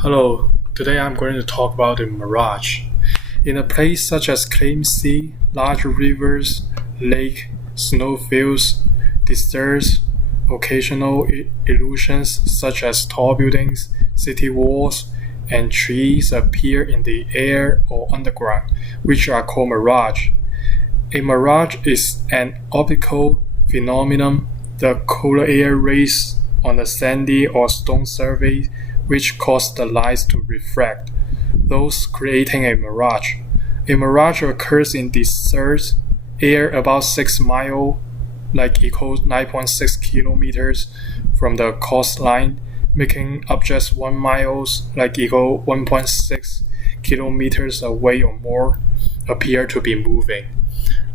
Hello, today I'm going to talk about the mirage. In a place such as calm sea, large rivers, lake, snowfields, deserts, occasional illusions such as tall buildings, city walls, and trees appear in the air or underground, which are called mirage. A mirage is an optical phenomenon. The cooler air rays on a sandy or stone surface which cause the lights to refract, thus creating a mirage. A mirage occurs in desert air about 6 miles, like equals 9.6 kilometers from the coastline, making objects 1 miles, like equal 1.6 kilometers away or more, appear to be moving.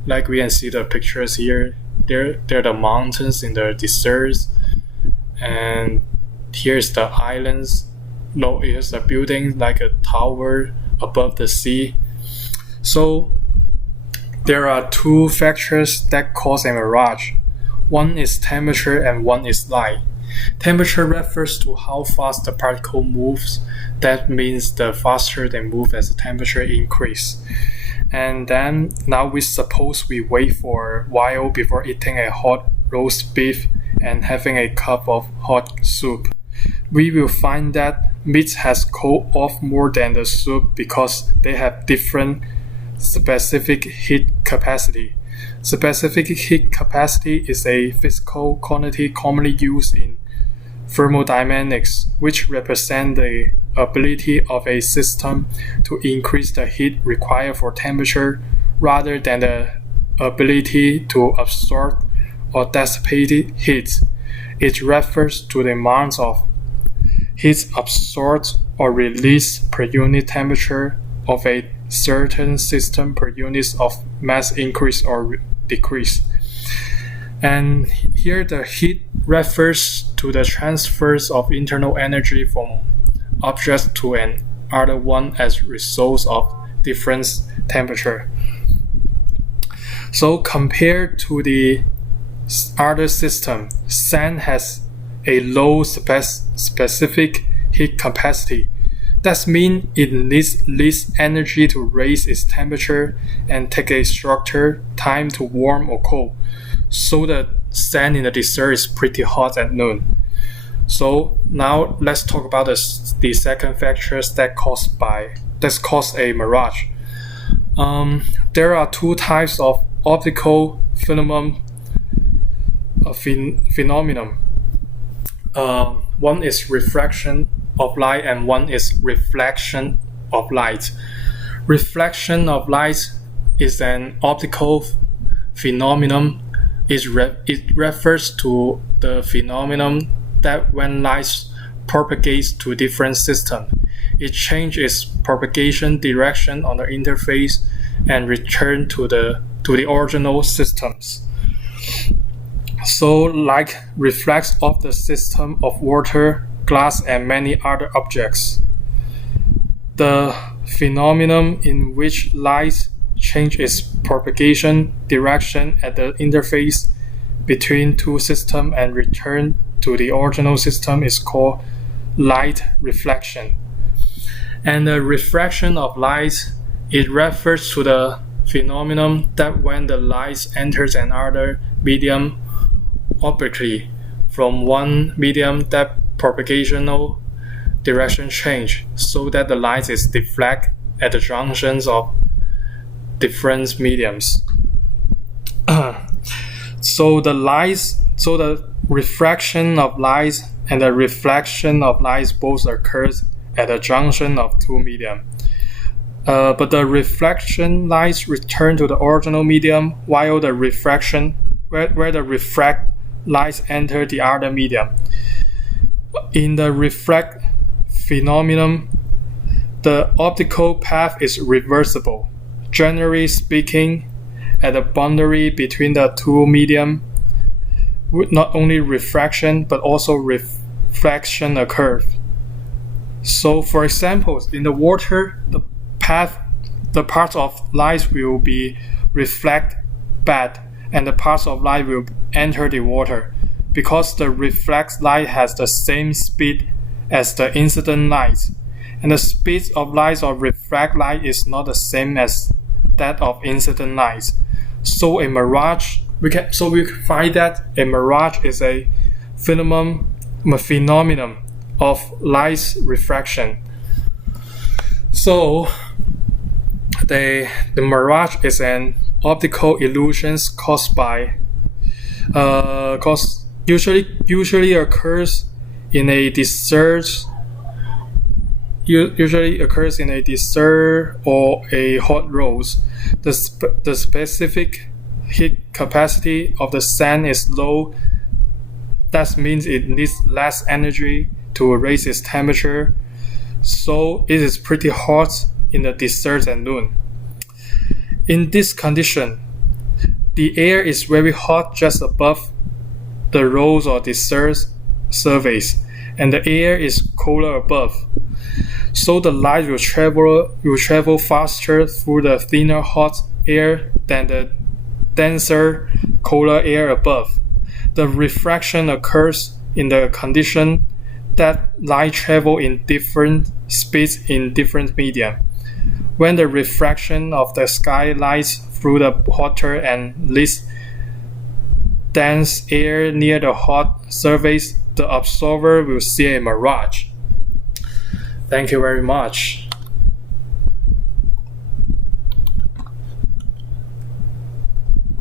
Like we can see the pictures here, there are the mountains in the deserts, and here's the islands. No, here's a building like a tower above the sea. So there are two factors that cause a mirage. One is temperature and one is light. Temperature refers to how fast the particle moves. That means the faster they move as the temperature increases. And then now we suppose we wait for a while before eating a hot roast beef and having a cup of hot soup. We will find that meat has cooled off more than the soup because they have different specific heat capacity. Specific heat capacity is a physical quantity commonly used in thermodynamics, which represents the ability of a system to increase the heat required for temperature rather than the ability to absorb or dissipate heat. It refers to the amount of heat absorbed or released per unit temperature of a certain system per unit of mass increase or decrease. And here the heat refers to the transfers of internal energy from objects to another one as results of different temperature. So compared to the other system, sand has a low specific heat capacity. That means it needs less energy to raise its temperature and take a shorter time to warm or cool. So the sand in the desert is pretty hot at noon. So now let's talk about the second factors that cause a mirage. There are two types of optical phenomenon. One is refraction of light and one is reflection of light. Reflection of light is an optical phenomenon. It refers to the phenomenon that when light propagates to different systems, it changes its propagation direction on the interface and return to the original systems. So light reflects off the system of water, glass, and many other objects. The phenomenon in which light changes its propagation direction at the interface between two systems and return to the original system is called light reflection. And the refraction of light, it refers to the phenomenon that when the light enters another medium obliquely from one medium, that propagational direction change so that the light is deflected at the junctions of different mediums. So the refraction of light and the reflection of light both occurs at the junction of two medium. But the reflection light return to the original medium, while the refraction, where the refract light enter the other medium. In the refract phenomenon, the optical path is reversible. Generally speaking, at the boundary between the two medium, not only refraction but also reflection occurs. So, for example, in the water, the parts of light will be reflect back, and the parts of light will enter the water, because the reflected light has the same speed as the incident light. and the speed of light or refract light is not the same as that of incident light. So a mirage, we find that a mirage is a phenomenon of light refraction. So the mirage is an optical illusion usually occurs in a desert or a hot rose. The specific heat capacity of the sun is low. That means it needs less energy to raise its temperature, so it is pretty hot in the desert at noon. In this condition, the air is very hot just above the rose or desert surface, and the air is cooler above. So the light will travel faster through the thinner hot air than the denser colder air above. The refraction occurs in the condition that light travel in different speeds in different media. When the refraction of the sky lights through the hotter and less dense air near the hot surface, the observer will see a mirage. Thank you very much.